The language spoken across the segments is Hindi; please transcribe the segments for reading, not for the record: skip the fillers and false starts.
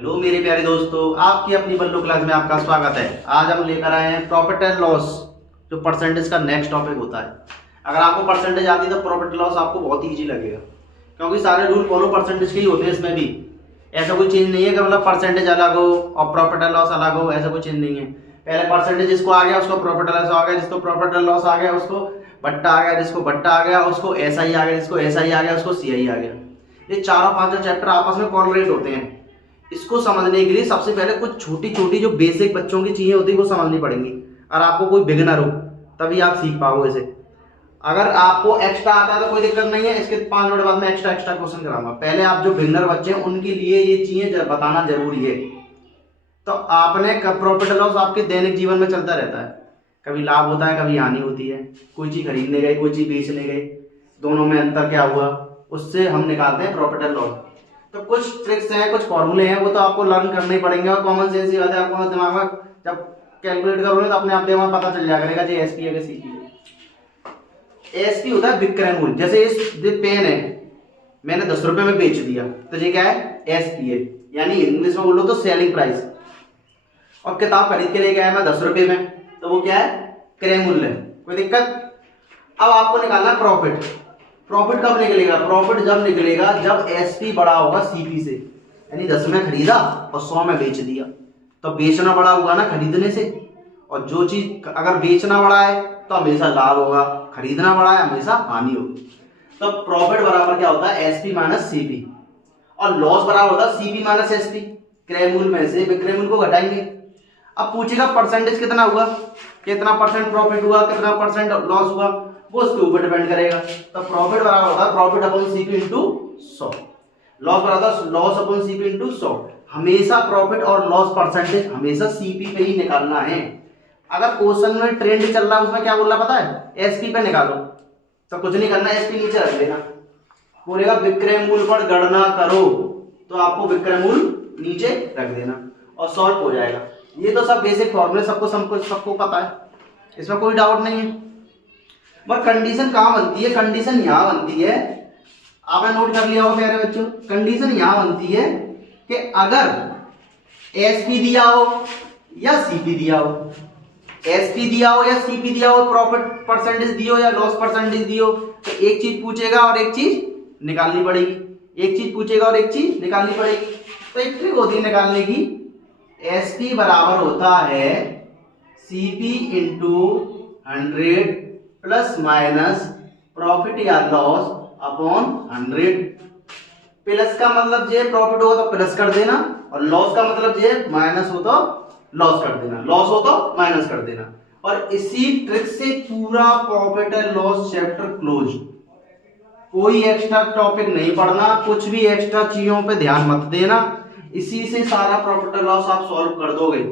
हेलो मेरे प्यारे दोस्तों, आपकी अपनी बल्लो क्लास में आपका स्वागत है। आज हम लेकर आए हैं प्रॉफिट एंड लॉस, जो परसेंटेज का नेक्स्ट टॉपिक होता है। अगर आपको परसेंटेज आती है तो प्रॉफिट लॉस आपको बहुत इजी लगेगा, क्योंकि सारे रूल फॉलो परसेंटेज के ही होते हैं। इसमें भी ऐसा कोई चेंज नहीं है कि मतलब परसेंटेज अलग हो और प्रॉफिट एंड लॉस अलग हो, ऐसा कोई चेंज नहीं है। पहले परसेंटेज जिसको आ गया उसको प्रॉफिट एंड लॉस आ गया, जिसको प्रॉफिट एंड लॉस आ गया उसको बट्टा आ गया, जिसको बट्टा आ गया उसको ऐसा ही आ गया, जिसको ऐसा ही आ गया उसको सीआई आ गया। ये चारों पांचों चैप्टर आपस में कॉर्लेट होते हैं। इसको समझने के लिए सबसे पहले कुछ छोटी छोटी जो बेसिक बच्चों की चीजें होती है वो समझनी पड़ेंगी। और आपको कोई बिगिनर हो तभी आप सीख पाओगे इसे। अगर आपको एक्स्ट्रा आता है तो कोई दिक्कत नहीं है, इसके 5 मिनट बाद में एक्स्ट्रा क्वेश्चन कराऊंगा। पहले आप जो बिगिनर बच्चे हैं उनके लिए ये चीजें बताना जरूरी है। तो आपने प्रॉफिट लॉस आपके दैनिक जीवन में चलता रहता है, कभी लाभ होता है कभी हानि होती है। कोई चीज खरीदने गए कोई चीज बेचने गए, दोनों में अंतर क्या हुआ, उससे हम निकालते हैं प्रॉफिट एंड लॉस। तो कुछ ट्रिक्स हैं, कुछ फॉर्मूले हैं, वो तो आपको लर्न करने ही पड़ेंगे। और कॉमन सेंस की बात है, आपको दिमाग में जब कैलकुलेट करोगे तो अपने आप दिमाग में पता चल जाया करेगा जी एसपी है कि सीपी है। एसपी होता है विक्रय मूल्य। जैसे इस पेन है मैंने 10 रुपए में बेच दिया तो ये क्या है, एसपी है, यानी इंग्लिश में बोलो तो सेलिंग प्राइस। और किताब खरीद के ले गया मैं 10 रुपए में तो वो क्या है, क्रय मूल्य। कोई दिक्कत। अब आपको निकालना प्रॉफिट। प्रॉफिट कब निकलेगा, प्रॉफिट जब निकलेगा जब एसपी बड़ा होगा सीपी से। यानी 10 में खरीदा और 100 में बेच दिया, तो बेचना बड़ा होगा ना खरीदने से। और जो चीज अगर बेचना बड़ा है तो हमेशा लाभ होगा, खरीदना बड़ा है हमेशा हानि होगी। तो प्रॉफिट बराबर क्या होता है, एसपी माइनस सीपी। और लॉस बराबर होता है सीपी माइनस एसपी। क्रय मूल्य में से विक्रय मूल्य को घटाएंगे। अब पूछेगा परसेंटेज कितना हुआ, कितना परसेंट प्रॉफिट हुआ, कितना परसेंट लॉस हुआ, वो उसके ऊपर डिपेंड करेगा। तो प्रॉफिट बराबर होता है profit upon CP into 100। Loss बराबर लॉस अपॉन सीपी इंटू 100। हमेशा प्रॉफिट और लॉस परसेंटेज हमेशा सीपी पे ही निकालना है। अगर क्वेश्चन में ट्रेंड चल रहा है उसमें क्या बोल रहा पता है, एसपी पे निकालो, तो कुछ नहीं करना, एसपी नीचे रख देना। बोलेगा विक्रय मूल्य पर गणना करो, तो आपको विक्रय मूल्य नीचे रख देना और सॉल्व हो जाएगा। ये तो सब बेसिक फॉर्मूले सबको पता है, इसमें कोई डाउट नहीं है। पर कंडीशन कहां बनती है, कंडीशन यहां बनती है, आपने नोट कर लिया होगा प्यारे बच्चों। कंडीशन यहां बनती है कि अगर एसपी दिया हो या सीपी दिया हो, एसपी दिया हो या सीपी दिया हो, प्रॉफिट परसेंटेज दियो या लॉस परसेंटेज दियो, तो एक चीज पूछेगा और एक चीज निकालनी पड़ेगी। एक चीज पूछेगा और एक चीज निकालनी पड़ेगी। तो एक ट्रिक होती है निकालने की, एसपी बराबर होता है CP into 100 plus minus profit या लॉस अपॉन 100। प्लस का मतलब ये प्रॉफिट हो तो प्लस कर देना, और लॉस का मतलब ये माइनस हो तो लॉस कर देना, लॉस हो तो माइनस कर देना। और इसी ट्रिक से पूरा profit and loss chapter close. कोई एक्स्ट्रा टॉपिक नहीं पढ़ना, कुछ भी एक्स्ट्रा चीजों पे ध्यान मत देना। इसी से सारा प्रॉफिट एंड लॉस आप सॉल्व कर दोगे।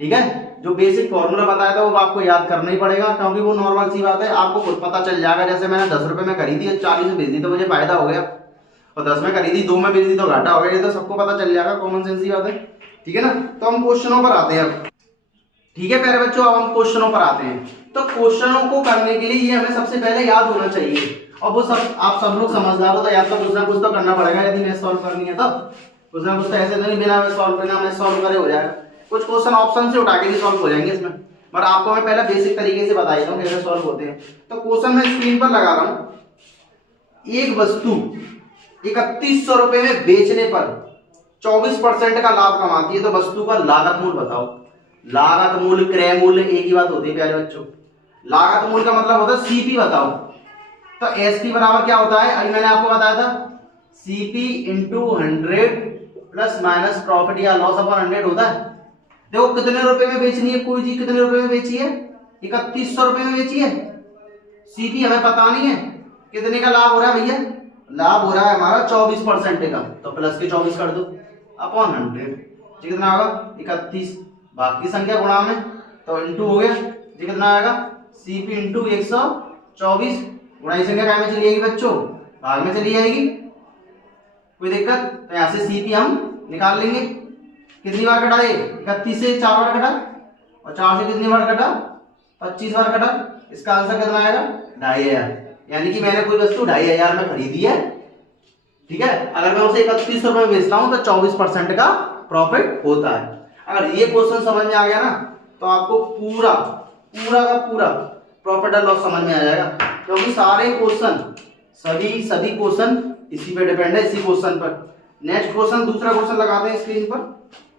ठीक है, जो बेसिक फॉर्मूला बताया था वो आपको याद करना ही पड़ेगा, क्योंकि वो नॉर्मल सी बात है, आपको खुद पता चल जाएगा। जैसे मैंने 10 रुपए में खरीदी और 40 में बेच दी तो मुझे फायदा हो गया, और 10 में खरीदी 2 में बेच दी तो घाटा हो गया। ये तो सबको पता चल जाएगा, कॉमन सेंस की बात है। ठीक है ना। तो हम क्वेश्चनों पर आते हैं अब। ठीक है प्यारे बच्चों, अब हम क्वेश्चनों पर आते हैं। तो क्वेश्चनों को करने के लिए ये हमें सबसे पहले याद होना चाहिए, और वो सब आप सब लोग समझदार हो तो याद तो कुछ ना कुछ तो करना पड़ेगा। यदि मैथ सॉल्व करनी है तो कुछ ना कुछ तो ऐसे नहीं बिना मैथ सॉल्व करे हो जाएगा। कुछ क्वेश्चन ऑप्शन से उठा के भी सॉल्व हो जाएंगे इसमें, पर आपको मैं पहले बेसिक तरीके से बता देता हूँ कैसे सॉल्व होते हैं। तो क्वेश्चन मैं स्क्रीन पर लगा रहा हूं। एक वस्तु 3100 रुपए में बेचने पर 24% का लाभ कमाती है, तो वस्तु का लागत मूल्य बताओ। लागत मूल्य क्रय मूल्य एक ही बात होती है प्यारे बच्चों। लागत मूल्य का मतलब होता है सीपी बताओ। तो एसपी बराबर क्या होता है, अभी मैंने आपको बताया था, CP into 100 plus minus profit या लॉस अपॉन 100 होता है। देखो कितने रुपए में बेचनी है कोई चीज, कितने रुपए में बेची है, 3100 रुपए में बेची है। सीपी हमें पता नहीं है, कितने का लाभ हो रहा है भैया, लाभ हो रहा है हमारा 24% का, तो प्लस के 24 कर दो अपॉन 100। कितना होगा 31, बाकी संख्या गुणा में तो इंटू हो गया। ये कितना आएगा, सीपी इंटू 124। गुणाई संख्या क्या में चली जाएगी बच्चों, भाग में चली जाएगी। कोई दिक्कत, तो यहां से सीपी हम निकाल लेंगे। कितनी बार कटा ये, 31 से 4 बार कटा, और 4 से कितनी बार कटा, 25 बार कटा। इसका आंसर कितना आएगा, 2500। यानी कि मैंने कोई वस्तु 2500 में खरीदी है। ठीक है, अगर मैं उसे 3100 रुपए में बेचता हूं तो 24% का प्रॉफिट होता है। अगर ये क्वेश्चन समझ में आ गया ना तो आपको पूरा पूरा का पूरा प्रॉफिट एंड लॉस समझ में आ जाएगा, क्योंकि सारे क्वेश्चन सभी क्वेश्चन इसी पे डिपेंड है, इसी क्वेश्चन पर। नेक्स्ट क्वेश्चन, दूसरा क्वेश्चन लगाते हैं स्क्रीन पर।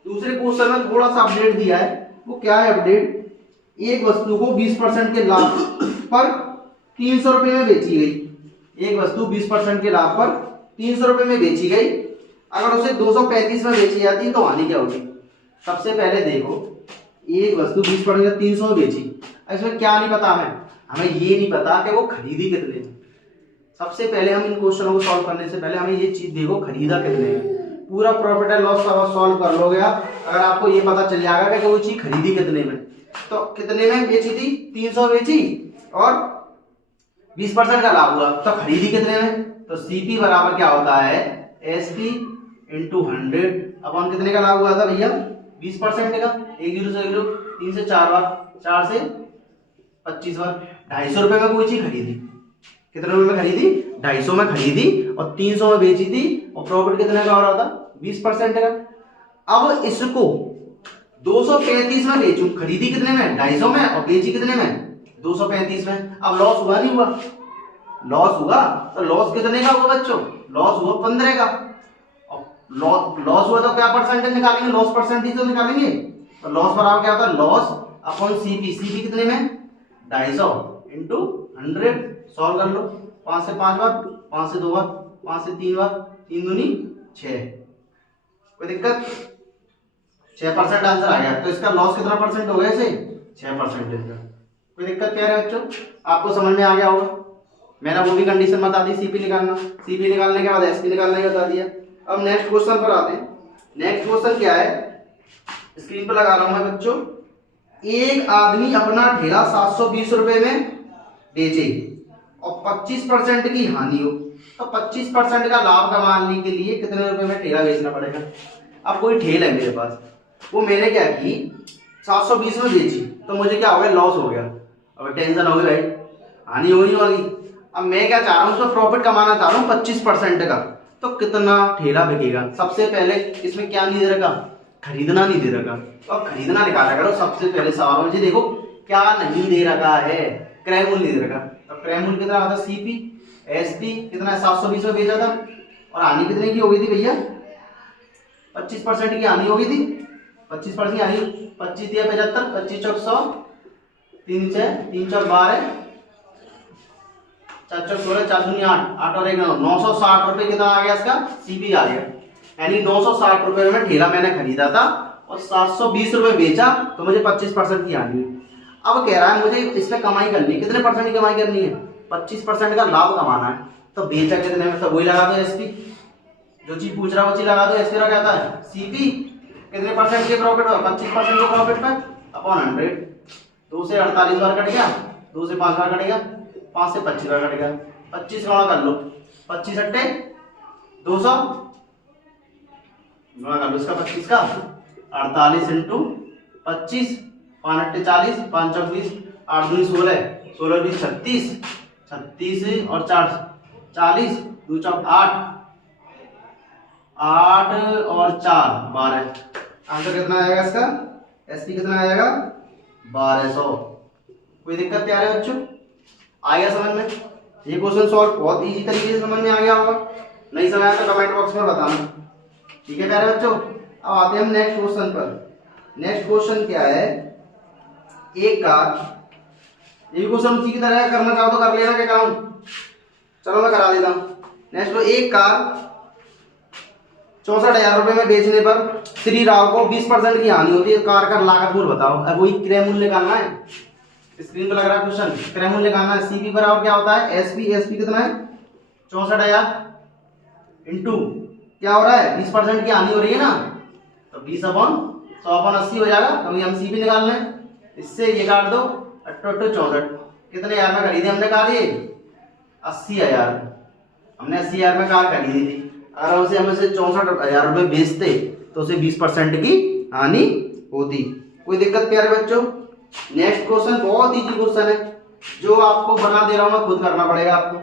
दूसरे क्वेश्चन में थोड़ा सा अपडेट दिया है, वो क्या है अपडेट? एक वस्तु को 20% के लाभ पर 300 रुपए में बेची गई। एक वस्तु 20% के लाभ पर 300 रुपए में बेची गई, अगर उसे 235 में बेची जाती तो हानि क्या होगी? सबसे पहले देखो, एक वस्तु 20% 300 में बेची, इसमें क्या नहीं पता हमें ये नहीं पता कि वो खरीदी कितने में। सबसे पहले हम इन क्वेश्चनों को सॉल्व करने से पहले हमें ये चीज देखो, खरीदा कितने में। पूरा प्रॉफिट एंड लॉस सॉल्व कर लोगे आप, अगर आपको ये पता चल जाएगा कि वो चीज खरीदी कितने में। तो कितने में बेची थी? 300 बेची और 20% का लाभ हुआ, तो खरीदी कितने में? तो सीपी बराबर क्या होता है? एसपी इंटू 100 अपन कितने का लाभ हुआ था भैया? 20% का। 1 0 से 0, 3 से 4 बार, 4 से 25 बार। 250 रुपए में कोई चीज खरीदी, कितने रुपए में खरीदी? 250 में खरीदी और 300 में बेची थी, और प्रॉफिट कितने का हो रहा था? 20% का। अब इसको 235 में बेचूं, खरीदी कितने में? 250 में और बेची कितने में? 235 में। अब लॉस हुआ नहीं हुआ? लॉस हुआ। तो लॉस कितने का हुआ बच्चों? लॉस हुआ 15 का। लॉस हुआ तो क्या परसेंटेज निकालेंगे? लॉस परसेंटेज तो निकालेंगे। तो लॉस बराबर क्या होता है? Loss upon CP. सीपी कितने में? 250 इंटू 100। सॉल्व कर लो। 5 से 5 बार, 5 से 2 बार, 5 से 3 बार, 3 दूनी 6। कोई दिक्कत? 6% आंसर आ गया। तो इसका लॉस कितना परसेंट हो गया? इसे 6% का। कोई दिक्कत क्या है बच्चों? आपको समझ में आ गया होगा। मैंने वो भी कंडीशन बता दी, सीपी निकालना। सीपी निकालने के बाद एसपी निकालने का बता दिया। अब नेक्स्ट क्वेश्चन पर आते हैं। नेक्स्ट क्वेश्चन क्या है? स्क्रीन पर लगा रहा हूं मैं बच्चों। एक आदमी अपना ठेला 720 रुपए में बेचे और 25% की हानि हो, तो 25% का लाभ कमाने के लिए कितने रुपए में ठेला बेचना पड़ेगा? अब कोई ठेल है मेरे पास, वो मैंने क्या की 720 में बेची, तो मुझे क्या हो गया? लॉस हो गया। अब टेंशन हो गई भाई, हानि होनी होगी। अब मैं क्या चाह रहा हूँ? उसमें प्रॉफिट कमाना चाह रहा हूँ 25% का। तो कितना ठेला बिकेगा? सबसे पहले इसमें क्या नहीं दे रखा? खरीदना नहीं दे रखा। तो अब खरीदना निकाला करो। सबसे पहले सवाल में देखो क्या नहीं दे रखा है? क्रय मूल्य नहीं दे रखा। तो क्रय मूल्य कितना आता? सीपी। एसपी कितना है? 720 में बेचा था, और हानि कितने की हो गई थी भैया? 25% की हानि हो गई थी। 25% की हानि, 25 दिया 75, 25 चौक 100, 3 चौक 12, 4 चौक 16, 4 दूनी 8, 8 और 1 9, 960 रुपए कितना आ गया? इसका सीपी आ गया। यानी 960 रुपए में ठेला मैंने खरीदा था और 720 रुपए बेचा, तो मुझे 25% की हानि हुई। अब कह रहा है मुझे इसमें कमाई करनी है। कितने परसेंट की कमाई करनी है? 25% का लाभ कमाना है। तो बेचा कितने में? तो वही लगा दो एसपी। जो चीज पूछ रहा है वो चीज लगा दो। एसपी का क्या आता है? सीपी। कितने परसेंट के प्रॉफिट हो? 25% के प्रॉफिट पर अपॉन 100। 2 से 48 बार कट गया, 2 से 5 बार कटेगा, 5 से 25 बार कटेगा। 25 गुणा कर लो, 25 अट्टे 200 गुणा कर लो इसका 25 का, 48 इंटू 25, 5 अट्टे 40, 5 चौक 20, 8 दूनी 16, 16 20 36, 36 और 4 40, 2 चौक 8, 8 और 4 12। आंसर कितना आएगा इसका? एसपी कितना आएगा? 1200। कोई दिक्कत क्या है बच्चों? आ गया समझ में? ये क्वेश्चन सॉल्व बहुत इजी तरीके से समझ में आ गया होगा। नहीं समझ आया तो कमेंट बॉक्स में बताना। ठीक है प्यारे बच्चों, अब आते हैं हम नेक्स्ट क्वेश्चन पर। नेक्स्ट क्वेश्चन क्या है? एक कार, ये क्वेश्चन उसी की तरह करना चाहो तो कर लेना, क्या कराऊं? चलो मैं करा देता हूं। नेक्स्ट, एक कार 64,000 रुपए में बेचने पर श्री राव को 20% की हानि होती है। कार का लागत मूल्य बताओ। अब वही क्रय मूल्य निकालना है। स्क्रीन पर लग रहा है क्वेश्चन, क्रय मूल्य निकालना है। सीपी बराबर क्या होता है? एसपी। एसपी कितना है? 64,000 इंटू क्या हो रहा है? 20% की हानि हो रही है ना, तो 20/100/80 हो जाएगा। तो हम सीपी निकाल लें। इससे ये काट दो, 8 64। कितने हजार में खरीदी हमने कार? ये 80,000। हमने 80,000 में कार खरीदी थी। अगर उसे हम इसे 64,000 रुपए बेचते तो उसे 20% की हानि होती। कोई दिक्कत प्यारे बच्चों? नेक्स्ट क्वेश्चन बहुत इजी क्वेश्चन है, जो आपको बना दे रहा हूं मैं, खुद करना पड़ेगा आपको।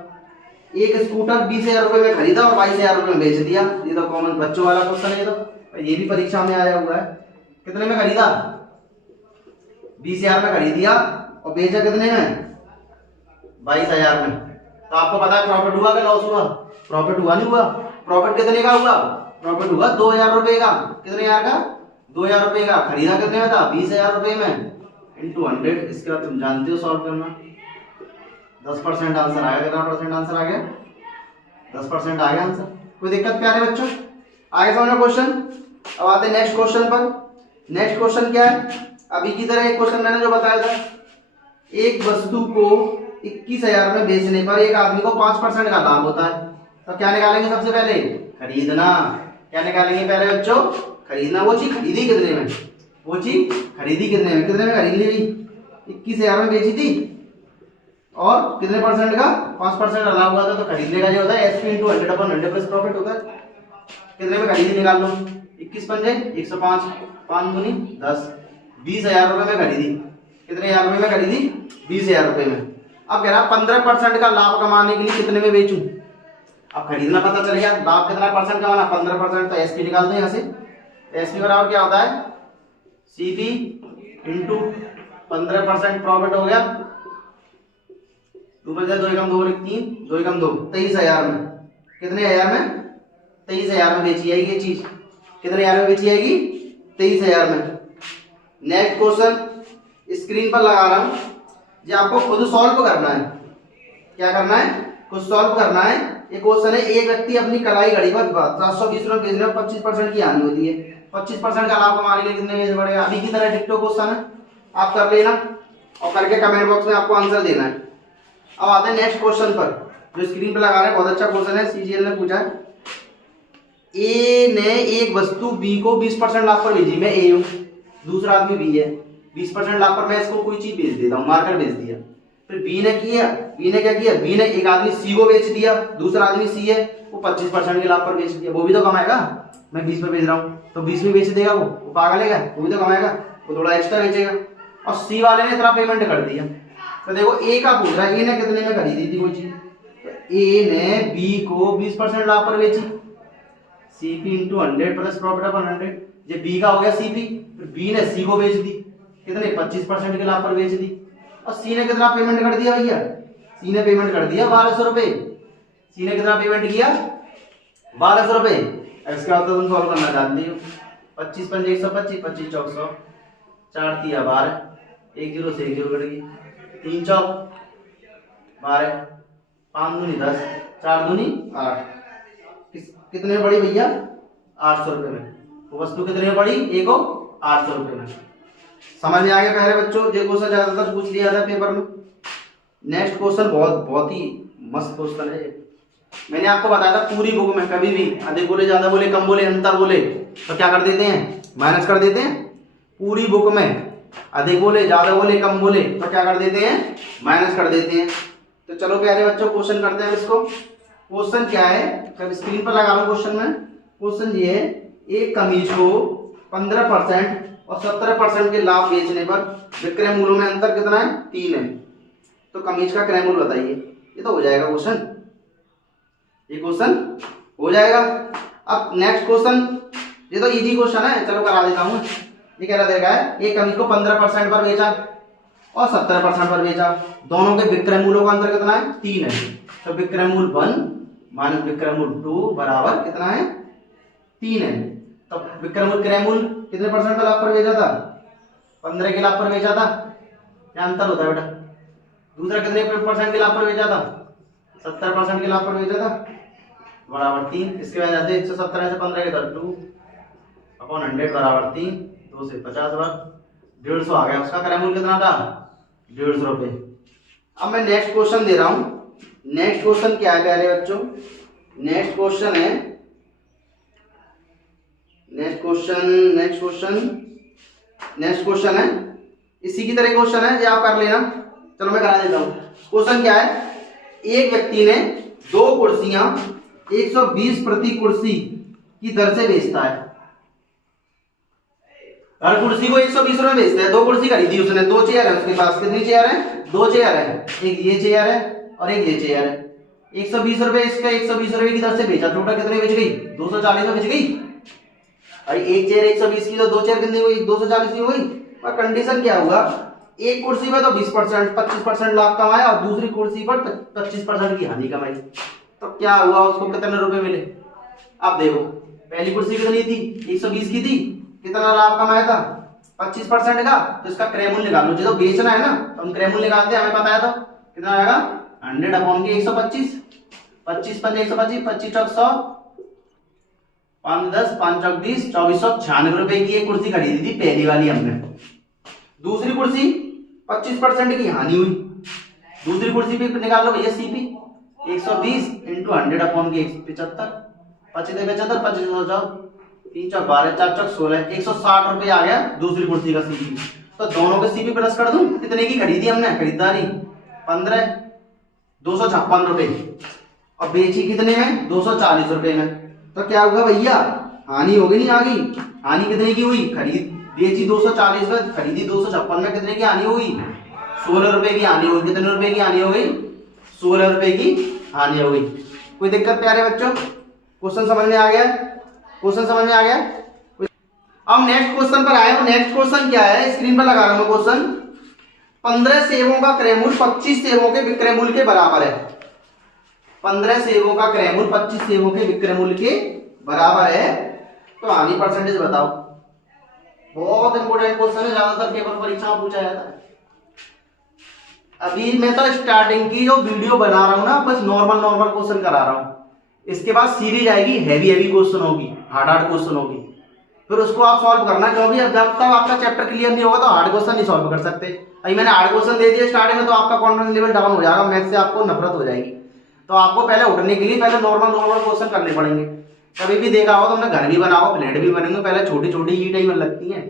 एक स्कूटर 20,000 रुपए में खरीदा और 22,000 रुपए में बेच दिया। ये तो कॉमन बच्चों वाला क्वेश्चन है। ये भी परीक्षा में आया हुआ है। कितने में खरीदा? 20,000 में खरीद दिया और बेचा कितने में? 22,000 में। तो आपको पता है प्रॉफिट हुआ कि लॉस हुआ? प्रॉफिट हुआ नहीं हुआ? प्रॉफिट कितने का हुआ? प्रॉफिट हुआ 2,000 रुपए का। कितने हजार का? 2,000 रुपए का। खरीदा कितने में था? 20,000 रुपए में इंटू 100। इसके बाद तुम जानते हो सॉल्व करना। 10% आंसर आया। कितना परसेंट आंसर आ गया? 10% आ गया आंसर। कोई दिक्कत प्यारे बच्चों? आगे समझो क्वेश्चन। अब आते हैं नेक्स्ट क्वेश्चन पर। नेक्स्ट क्वेश्चन क्या है? अभी की तरह एक क्वेश्चन मैंने जो बताया था, एक वस्तु को 21,000 में बेचने पर एक आदमी को 5% का लाभ होता है। तो क्या निकालेंगे सबसे पहले? खरीदना। क्या निकालेंगे पहले बच्चों? खरीदना। वो चीज खरीदी कितने में? वो चीज खरीदी कितने में? कितने में खरीद ली? 21,000 में बेची थी और कितने परसेंट का? 5% का लाभ हुआ था। तो खरीदने का जो होता है SP × 100/100 प्लस प्रॉफिट होता है। कितने में खरीदी निकाल लो। 21 पंजे 105, 5 दूनी 10। 20,000 रुपए में खरीदी। कितने हजार रुपए में खरीदी? 20,000 रुपए में। अब कह रहा 15% का लाभ कमाने के लिए कितने में बेचूं? अब खरीदना पता चल गया, लाभ कितना परसेंट कमाना? 15%। तो SP निकाल दो यहाँ से। SP बराबर क्या होता है? CP इंटू 15% प्रॉफिट हो गया। 2 बजे 2 एकम 2 3 2 एकम 2 23,000 में। कितने हजार में? 23,000 में बेची जाएगी ये चीज। कितने हजार में बेची जाएगी? 23,000 में। नेक्स्ट क्वेश्चन स्क्रीन पर लगा रहा हूं, ये आपको खुद सॉल्व करना है। क्या करना है? खुद सॉल्व करना है। एक क्वेश्चन है, एक व्यक्ति अपनी कलाई घड़ी पर 720 रुपए बेचने पर 25% की हानि होती है। 25% का लाभ कमाने के लिए कितने बेच पड़ेगा? अभी की तरह डिक्टो क्वेश्चन है, आप कर लेना और करके कमेंट बॉक्स में आपको आंसर देना है। अब आते हैं नेक्स्ट क्वेश्चन पर, जो स्क्रीन पर लगा रहे हैं। बहुत अच्छा क्वेश्चन है, CGL ने पूछा है। ए ने एक वस्तु बी को 20% लाभ पर भेजी। मैं ए हूं, दूसरा आदमी बी है। 20% लाभ पर मैं इसको कोई चीज बेच देता हूँ, मार्कर बेच दिया। फिर बी ने क्या किया? बी ने एक आदमी सी को बेच दिया, दूसरा आदमी सी है, वो 25% के लाभ पर बेच दिया। वो भी तो कमाएगा। मैं 20 पे बेच रहा हूँ तो 20 में बेच देगा। वो पागल है क्या? वो भी तो कमाएगा, वो थोड़ा एक्स्ट्रा बेचेगा। और सी वाले ने इतना पेमेंट कर दिया। तो देखो ए का पूछ रहा है, ए ने कितने में खरीदी थी वो चीज? तो ए ने बी को 20% लाभ पर बेची। CP × 100 plus profit upon 100। ये बी का हो गया CP। फिर बी ने सी को बेच दी। कितने? 25% के लाभ पर बेच दी। और सी ने कितना पेमेंट कर दिया भैया? सी ने पेमेंट कर दिया 1200 रुपए। सी ने कितना पेमेंट किया? 1200 रुपए। इसके बाद तो तुम सॉल्व करना जानती हो। 25 पंजे 125, 25 चौक 100, 4 तिया 12, 1 0 से 1 0 कट गई, 3 चौक 12, 5 दूनी 10, 4 दूनी 8। कितने में पड़ी भैया? 800 रुपए में। वो वस्तु कितने में पड़ी? ए को 800 रुपए में। समझ में आ गया पहले बच्चों? जो क्वेश्चन ज्यादातर पूछ लिया था पेपर में। नेक्स्ट क्वेश्चन बहुत ही मस्त क्वेश्चन है। मैंने आपको बताया था पूरी बुक में कभी भी अधिक बोले, ज्यादा बोले, कम बोले, अंतर बोले तो क्या कर देते हैं? माइनस कर देते हैं। पूरी बुक में अधिक बोले, ज्यादा बोले, कम बोले तो क्या कर देते हैं? माइनस कर देते हैं। तो चलो प्यारे बच्चों क्वेश्चन करते हैं इसको। क्वेश्चन क्या है? कब स्क्रीन पर लगा लो क्वेश्चन में। क्वेश्चन ये है, एक कमीज को 15% और 17% के लाभ बेचने पर विक्रय मूल्यों में अंतर कितना है? 3 है। तो कमीज का क्रय मूल्य बताइए। ये तो हो जाएगा क्वेश्चन, ये क्वेश्चन हो जाएगा। अब नेक्स्ट क्वेश्चन, ये तो इजी क्वेश्चन है, चलो करा देता हूँ। ये कह रहा देखा है, एक कमीज को 15% पर बेचा और 17% पर बेचा। दोनों के विक्रय मूल्यों का अंतर कितना है? 3 है। तो विक्रय मूल्य 1 माइनस विक्रय मूल्य 2 बराबर कितना है? 3 है। तो विक्रय मूल्य क्रय मूल्य कितने परसेंट का लाभ पर बेचा था? 15 के लाभ पर बेचा था। क्या अंतर होता है बेटा? दूसरा कितने परसेंट के लाभ पर बेचा था? 70% के लाभ पर बेचा था, बराबर 3। इसके बाद जाते 170 से 15 के तरफ 2/100 बराबर 3, 2 से 50 बार 150 आ गया। उसका क्रय मूल्य कितना था? 150 रुपए। अब मैं नेक्स्ट क्वेश्चन दे रहा हूं। नेक्स्ट क्वेश्चन क्या है प्यारे बच्चों? नेक्स्ट क्वेश्चन है, नेक्स्ट क्वेश्चन है इसी की तरह क्वेश्चन है, ये आप कर लेना। चलो मैं करा देता हूं। क्वेश्चन क्या है? एक व्यक्ति ने 2 कुर्सियां 120 प्रति कुर्सी की दर से बेचता है। हर कुर्सी को 120 रुपए बेचता है। 2 कुर्सी खरीदी उसने, 2 चेयर है उसके पास। कितनी चेयर है? 2 चेयर है। एक ये चेयर है और एक ये चेयर है। 120 रुपए इसका 120 रुपए की दर से बेचा। टोटल कितने बेच गई? 240 में बेच गई। भाई एक चेयर 120 की तो दो चेयर कितनी हुई, 240 की हुई। पर कंडीशन क्या हुआ, एक कुर्सी पे तो 20% 25% लाभ कमाया और दूसरी कुर्सी पर 25% की हानि कमाई, तो क्या हुआ, उसको कितने रुपए मिले। अब देखो पहली कुर्सी कितनी थी, 120 की थी, कितना लाभ कमाया था 25% का, तो इसका क्रय निकाल लो, जो बेचना है ना तो हम क्रय निकालते हैं, हमें पता है तो कितना आएगा 100 अपॉन के 125, 25 पंजे 125, 25 चौक 100, 5 10 5 चौक 20, 2496 रुपए की एक कुर्सी खरीदी थी पहली वाली हमने। दूसरी कुर्सी 25% की हानि हुई, दूसरी कुर्सी भी निकाल लो भैया सीपी, 120 इंटू 100 अपॉन के 75, 25 75 25 3 चौक 12 4 चौक 16, 160 रुपए आ गया दूसरी कुर्सी का सीपी। तो दोनों के सीपी प्लस कर दूं, कितने की खरीदी हमने, खरीदारी 15 256 रुपए और बेची कितने में 240 रुपए में। तो क्या होगा भैया, हानि होगी नहीं आगी, हानि कितने की हुई, खरीद बेची 240 में, खरीदी 256 में, कितने की हानि हुई 16 रुपए की हानि हुई। कितने रुपए की हानि हो गई, 16 रुपए की हानि हो गई। कोई दिक्कत प्यारे बच्चों, क्वेश्चन समझ में आ गया, क्वेश्चन समझ में आ गया। अब नेक्स्ट क्वेश्चन पर आए, नेक्स्ट क्वेश्चन क्या है, स्क्रीन पर लगा रहा हूं क्वेश्चन। 15 सेबों का क्रय मूल्य 25 सेबों के विक्रय मूल्य के बराबर है। 15 सेबों का क्रय मूल्य 25 सेबों के विक्रय मूल्य के बराबर है, तो हानि परसेंटेज बताओ। बहुत इंपोर्टेंट क्वेश्चन है, ज्यादातर पेपर परीक्षा में पूछा जाता है। अभी मैं तो स्टार्टिंग की जो वीडियो बना रहा हूं ना, बस नॉर्मल क्वेश्चन करा रहा हूं। इसके बाद सीरीज आएगी, हैवी क्वेश्चन होगी, हार्ड क्वेश्चन होगी, फिर उसको आप सॉल्व करना, क्योंकि जब तक आपका चैप्टर क्लियर नहीं होगा तो हार्ड क्वेश्चन नहीं सॉल्व कर सकते। अभी मैंने हार्ड क्वेश्चन दे दिया स्टार्टिंग में, तो आपका कॉन्फिडेंस लेवल डाउन हो जाएगा, मैथ से आपको नफरत हो जाएगी। तो आपको पहले उठने के लिए पहले नॉर्मल क्वेश्चन करने पड़ेंगे। कभी भी देखा हो तो हमने घर भी बनाओ, फ्लैट भी बनेंगे, पहले छोटी छोटी ईंटें ही लगती हैं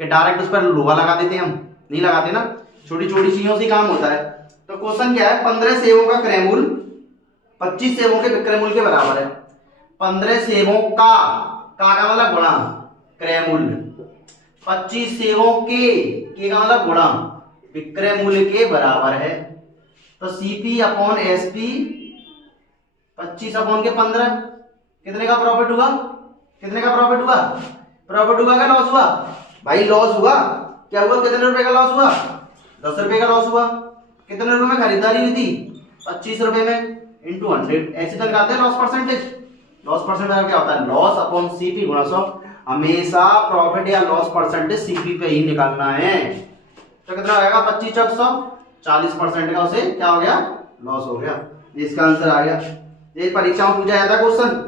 कि डायरेक्ट उस पर लोहा लगा देते हैं, हम नहीं लगाते ना, छोटी छोटी चीजों से काम होता है। तो क्वेश्चन क्या है, 15 सेबों का क्रय मूल्य 25 सेबों के विक्रय मूल्य के बराबर है। 15 सेबों का मतलब गुणा क्रय मूल्य, 25 सेबों के का मतलब गुणा विक्रय मूल्य के बराबर है। तो सीपी अपॉन एसपी 25 अपॉन के 15, कितने का प्रॉफिट हुआ, कितने का प्रॉफिट हुआ, प्रॉफिट हुआ क्या लॉस हुआ, भाई लॉस हुआ। क्या हुआ, कितने रुपए का लॉस हुआ, 10 रुपए का लॉस हुआ। कितने रुपए में खरीदारी हुई थी, 25 रुपए में, इंटू 100। ऐसे तो निकालते हैं लॉस परसेंटेज। लॉस परसेंटेज क्या होता है, लॉस अपॉन सीपी गुणा 100। हमेशा प्रॉफिट या लॉस परसेंटेज सीपी पे ही निकालना है। तो कितना आएगा, 25 चौक 100, 40% का उसे क्या हो गया, लॉस हो गया। इसका आंसर आ गया। ये परीक्षा में पूछा जाता है क्वेश्चन।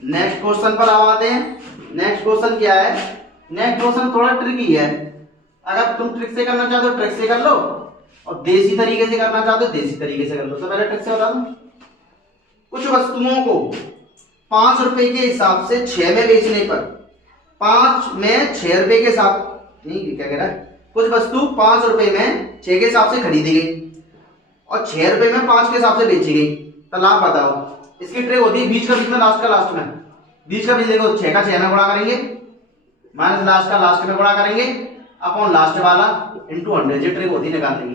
नेक्स्ट क्वेश्चन पर आते हैं। नेक्स्ट क्वेश्चन क्या है, नेक्स्ट क्वेश्चन थोड़ा ट्रिकी है। अगर तुम ट्रिक से करना चाहते हो ट्रिक से कर लो, और देसी तरीके से करना चाहते हो देसी तरीके से कर लो। तो पहले ट्रिक से बता दूं, कुछ वस्तुओं को 5 रुपए के हिसाब से 6 में बेचने पर, 5 में 6 रुपए के हिसाब, नहीं क्या कह रहा है, कुछ वस्तु 5 रुपए में 6 के हिसाब से खरीदी गई और 6 रुपए में 5 के हिसाब से बेची गई, तो लाभ बताओ। इसकी ट्रिक होती है बीच का बीच में, लास्ट का लास्ट में। बीच का बीच देखो, 6 का 6 में गुणा करेंगे, माइनस लास्ट का लास्ट में गुणा करेंगे, अपॉन लास्ट वाला इंटू 100। ये ट्रिक होती है निकालने की।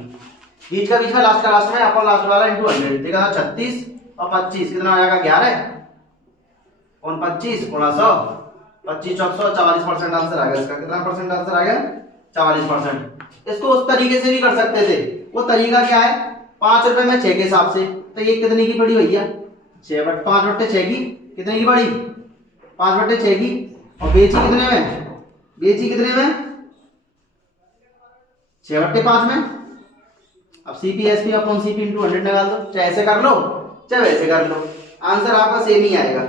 बीच का बीच में, लास्ट का लास्ट में, अपॉन लास्ट वाला इंटू 100। देखा 36 और 25 कितना आ जाएगा, 11 और 25 गुणा 100, 25 चौक 100, 40% आंसर आ गया इसका। कितना परसेंट आंसर आ गया, 40%। इसको उस तरीके से भी कर सकते थे। वो तरीका क्या है, 5 रुपए में 6 के हिसाब से, तो ये कितने की पड़ी भैया, 5/6 की, कितने की पड़ी, 5/6 की, और बेची कितने में, बेची कितने में, 6/5 में। अब CP SP upon CP into 100 निकाल दो, चाहे ऐसे कर लो चाहे वैसे कर लो, आंसर आपका सेम ही आएगा।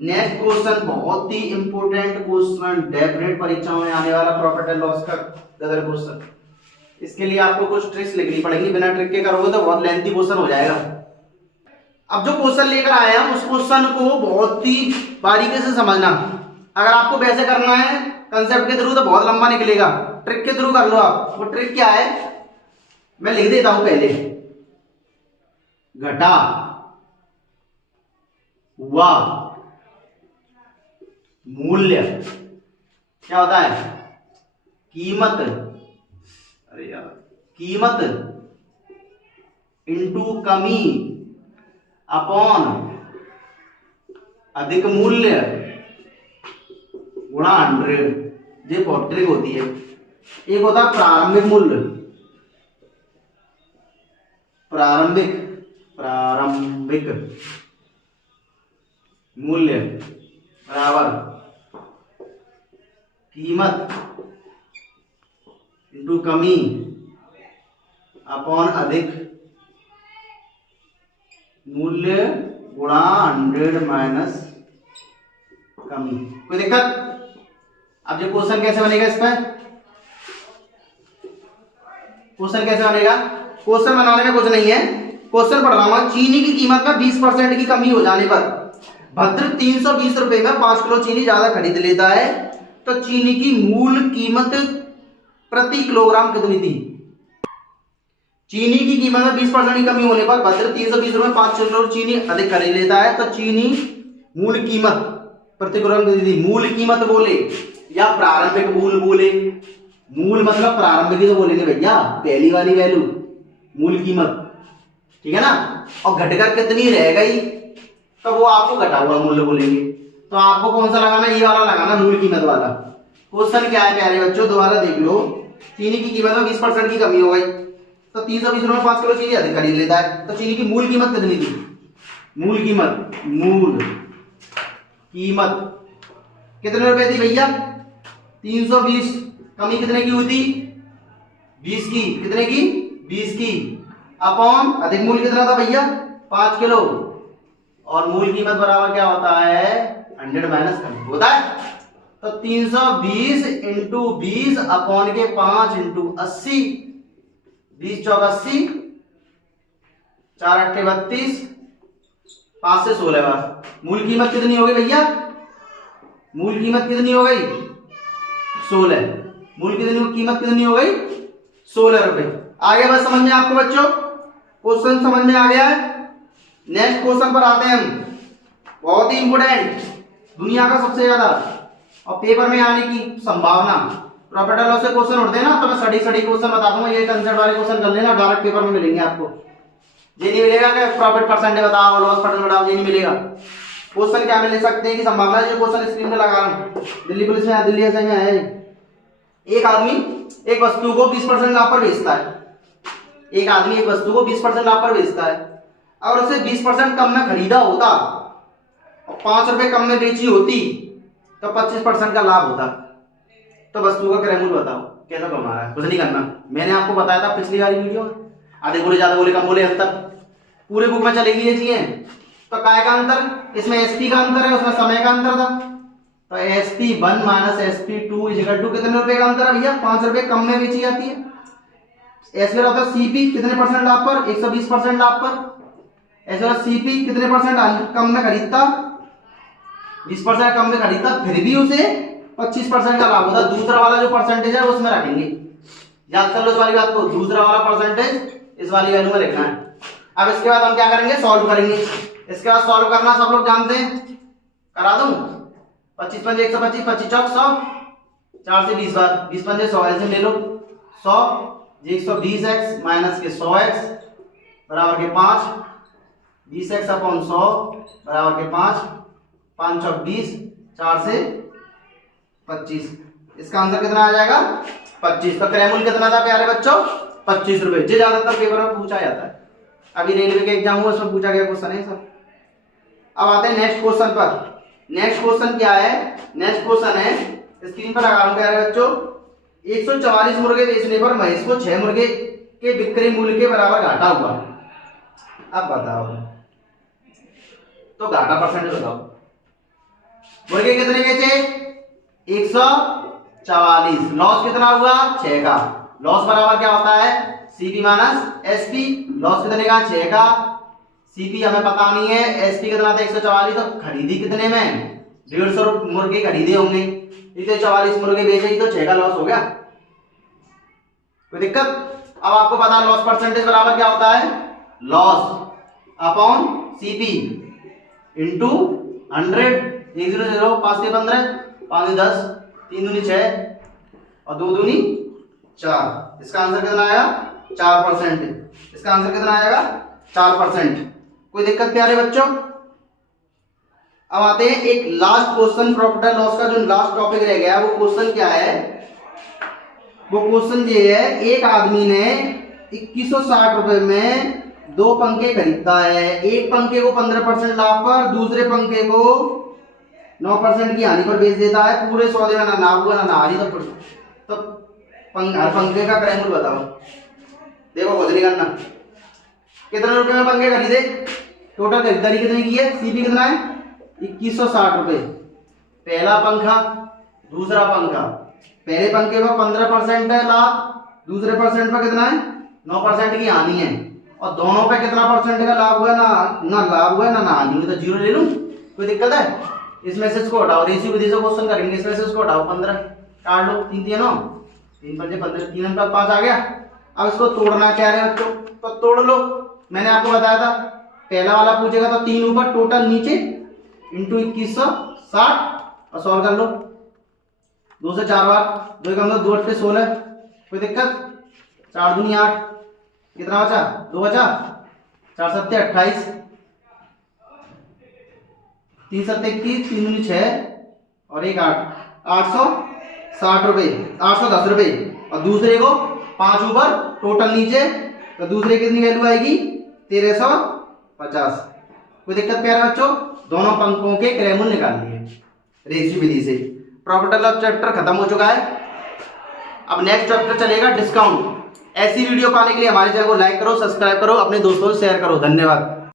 नेक्स्ट क्वेश्चन बहुत ही इंपोर्टेंट क्वेश्चन, डेफिनेट परीक्षाओं में आने वाला प्रॉफिट एंड लॉस का गदर क्वेश्चन। इसके लिए आपको कुछ ट्रिक्स लिखनी पड़ेंगी, बिना ट्रिक के करोगे तो बहुत लेंथी क्वेश्चन हो जाएगा। अब जो क्वेश्चन लेकर आए हैं उस क्वेश्चन को बहुत ही बारीकी से समझना। अगर आपको वैसे करना है कंसेप्ट के थ्रू तो बहुत लंबा निकलेगा, ट्रिक के थ्रू कर लो आप। वो ट्रिक क्या है मैं लिख देता हूं पहले, घटा हुआ मूल्य क्या होता है, कीमत, अरे यार, कीमत इंटू कमी अपॉन अधिक मूल्य गुणा 100, ये बहुत ट्रिक होती है। एक होता है प्रारंभिक मूल्य, प्रारंभिक मूल्य बराबर कीमत इंटू कमी अपॉन अधिक मूल्य गुणा 100 माइनस कमी। कोई दिक्कत? अब ये क्वेश्चन कैसे बनेगा? इस पर क्वेश्चन कैसे बनेगा? क्वेश्चन बनाने में कुछ नहीं है, क्वेश्चन पढ़ रहा हूं। चीनी की कीमत में 20% की कमी हो जाने पर भद्र 320 रुपए में 5 किलो चीनी ज्यादा खरीद लेता है, तो चीनी की मूल कीमत प्रति किलोग्राम कितनी थी? चीनी की कीमत में 20% की कमी होने पर भद्र 320 रुपए 5 किलो चीनी अधिक खरीद लेता है, तो चीनी मूल कीमत प्रति किलोग्राम कितनी थी? मूल कीमत बोले या प्रारंभिक मूल बोले? मूल मतलब प्रारंभिक ही तो बोलेंगे भैया, पहली वाली वैल्यू मूल कीमत, ठीक है ना। और घटकर कितनी रह गई तो वो आपको घटा हुआ मूल्य बोलेंगे। तो आपको कौन सा लगाना? ये वाला लगाना, मूल कीमत वाला। क्वेश्चन क्या है प्यारे बच्चों, दोबारा देख लो। चीनी की कीमत में 20% की कमी हो गई, तो 320 रुपए 5 किलो चीनी अधिक खरीद लेता है, तो चीनी की मूल कीमत कितनी थी? मूल कीमत कितने रुपए थी भैया? 320। कमी कितने की हुई थी? 20 की। कितने की? 20 की। अपॉन अधिक मूल्य कितना था भैया? 5 किलो। और मूल कीमत बराबर क्या होता है? 100 माइनस कमी होता है। तो 320 इंटू 20 अपॉन के 5 इंटू 80, 20 चौक 80, 4 अट्ठे 32, 5 से 16 बार। मूल कीमत कितनी हो गई भैया? मूल कीमत कितनी हो गई? 16। मूल कीमत कितनी हो गई? 16 रुपए। आगे बस समझ में आपको बच्चों? क्वेश्चन समझ में आ गया है? नेक्स्ट क्वेश्चन पर आते हैं हम। बहुत ही इंपोर्टेंट, दुनिया का सबसे ज्यादा और पेपर में आने की संभावना। प्रॉफिट एंड लॉस से क्वेश्चन उठते हैं ना, तो मैं स्टडी क्वेश्चन बता दूंगा। ये कंसेप्ट वाले क्वेश्चन कर लेना, डायरेक्ट पेपर में मिलेंगे आपको। ये नहीं मिलेगा कि प्रॉफिट परसेंटेज बताओ, लॉस परसेंटेज बताओ, ये नहीं मिलेगा। क्वेश्चन क्या मिल सकते हैं कि संभावना है, जो क्वेश्चन स्क्रीन पे लगा रहा हूं। दिल्ली पुलिस में, दिल्ली एसआई में है। एक आदमी एक वस्तु को 20% लाभ पर बेचता है। एक आदमी एक वस्तु को 20% लाभ पर बेचता है, और उसे 20% कम में खरीदा होता और 5 रुपए कम में बेची होती, तो 25% का लाभ होता। तो वस्तु का क्रय मूल्य बताओ कैसा कमा रहा है? कुछ नहीं करना, मैंने आपको बताया था पिछली वाली वीडियो में। आधे बोले, ज्यादा बोले, कम बोले, अंतर पूरे बुक में चलेगी ये चीजें। तो काय का अंतर? इसमें एसपी का अंतर है, उसमें समय का अंतर था। तो SP1 minus SP2 equal to कितने रुपए का अंतर है भैया? 5 रुपए कम में बेची जाती है। ऐसे होता है CP कितने परसेंट लाभ पर? 120% लाभ पर। ऐसे होता CP कितने परसेंट कम में खरीदता? 20% कम में खरीदता, फिर भी उसे 25% का लाभ होता। दूसरा वाला जो परसेंटेज है उसमें रखेंगे, याद कर लो इस वाली बात को। दूसरा वाला परसेंटेज इस वाली वैल्यू में लिखना है। अब इसके बाद हम क्या करेंगे? सॉल्व करेंगे। इसके बाद सॉल्व करना सब लोग जानते हैं, करा दूं? 25 पंजे 125, 25 चौक 100, 4 से 20 बार, 20 पंजे 100, ऐसे ले लो 100, 120x माइनस के 100x बराबर के 5, 20x अपॉन 100 बराबर के 5, 5 चौक 20, 4 से 25। इसका आंसर कितना आ जाएगा? 25। तो क्रय मूल्य कितना था प्यारे बच्चों? 25 रुपए। जो ज्यादातर पेपर में पूछा जाता है, अभी रेलवे के एग्जाम हुआ उसमें पूछा गया क्वेश्चन है सब। अब आते हैं नेक्स्ट क्वेश्चन पर। नेक्स्ट क्वेश्चन क्या है? नेक्स्ट क्वेश्चन है, स्क्रीन पर लगा रहा हूं बच्चों। 144 मुर्गे बेचने पर महेश को 6 मुर्गे के बिक्री मूल्य के बराबर घाटा हुआ। अब बताओ, तो घाटा परसेंटेज बताओ। मुर्गे कितने बेचे? 144। लॉस कितना हुआ? 6 का। लॉस बराबर क्या होता है? CP minus SP। लॉस कितने का? 6 का। CP हमें पता नहीं है, SP कितना था? 144। तो खरीदी कितने में? 150 मुर्गे खरीदे होंगे, इसे 44 मुर्गे बेचे, तो 6 का लॉस हो गया। कोई दिक्कत? अब आपको पता है लॉस परसेंटेज बराबर क्या होता है? Loss upon CP into 100। 100, 5 से 15, 5 से 10, 3 दूनी 6 और 2 दूनी 4। इसका आंसर कितना आएगा? 4%। इसका आंसर कितना आएगा? 4%। कोई दिक्कत प्यारे बच्चों? अब आते हैं एक last question profit and loss का, जो लास्ट टॉपिक रह गया। वो क्वेश्चन क्या है? वो क्वेश्चन ये है, एक आदमी ने 2160 रुपए में 2 पंखे खरीदता है। एक पंखे को 15% लाभ पर, दूसरे पंखे को 9% की हानि पर बेच देता है। पूरे सौदे में ना लाभ हुआ ना हानि। तो हर पंखे का क्रय मूल्य बताओ। देखो कुछ नहीं करना। कितने रुपए में पंखे खरीदे? टोटल खरीदारी कितने की है? सीपी कितना है? 2160 रुपए। पहला पंखा, दूसरा पंखा। पहले पंखे पर 15% है लाभ, दूसरे परसेंट पर कितना है? 9% की हानि है। और दोनों पे कितना परसेंट का लाभ हुआ? ना लाभ हुआ ना हानि। तो 0 ले लूं, कोई दिक्कत है? इसमें से इसको हटाओ, रेशियो विधि से क्वेश्चन करेंगे। इसमें से इसको हटाओ, 15 काट लो। 3 3 9 3 5 15, 3 5 आ गया। अब इसको तोड़ना क्या है बच्चों? तो तोड़ लो। मैंने आपको बताया था पहला वाला पूछेगा तो 3 ऊपर टोटल नीचे इंटू 2160 और सॉल्व कर लो। 2 से 4 बार, 2 कम 2 8 पे 16, कोई दिक्कत? 4 दूनी 8, कितना बचा? 2 बचा। 4 7 28, 3 7 21, 3 दूनी 6 और 1 8, 860 रुपए, 810 रुपए। और दूसरे को 5 ऊपर टोटल नीचे, तो दूसरे कितनी वैल्यू आएगी? 1350। कोई दिक्कत प्यारे बच्चों? दोनों पंखों के क्रय मूल्य निकाल लिए रेशियो विधि से। प्रॉफिट एंड लॉस चैप्टर खत्म हो चुका है। अब नेक्स्ट चैप्टर चलेगा डिस्काउंट। ऐसी वीडियो पाने के लिए हमारे चैनल को लाइक करो, सब्सक्राइब करो, अपने दोस्तों से शेयर करो। धन्यवाद।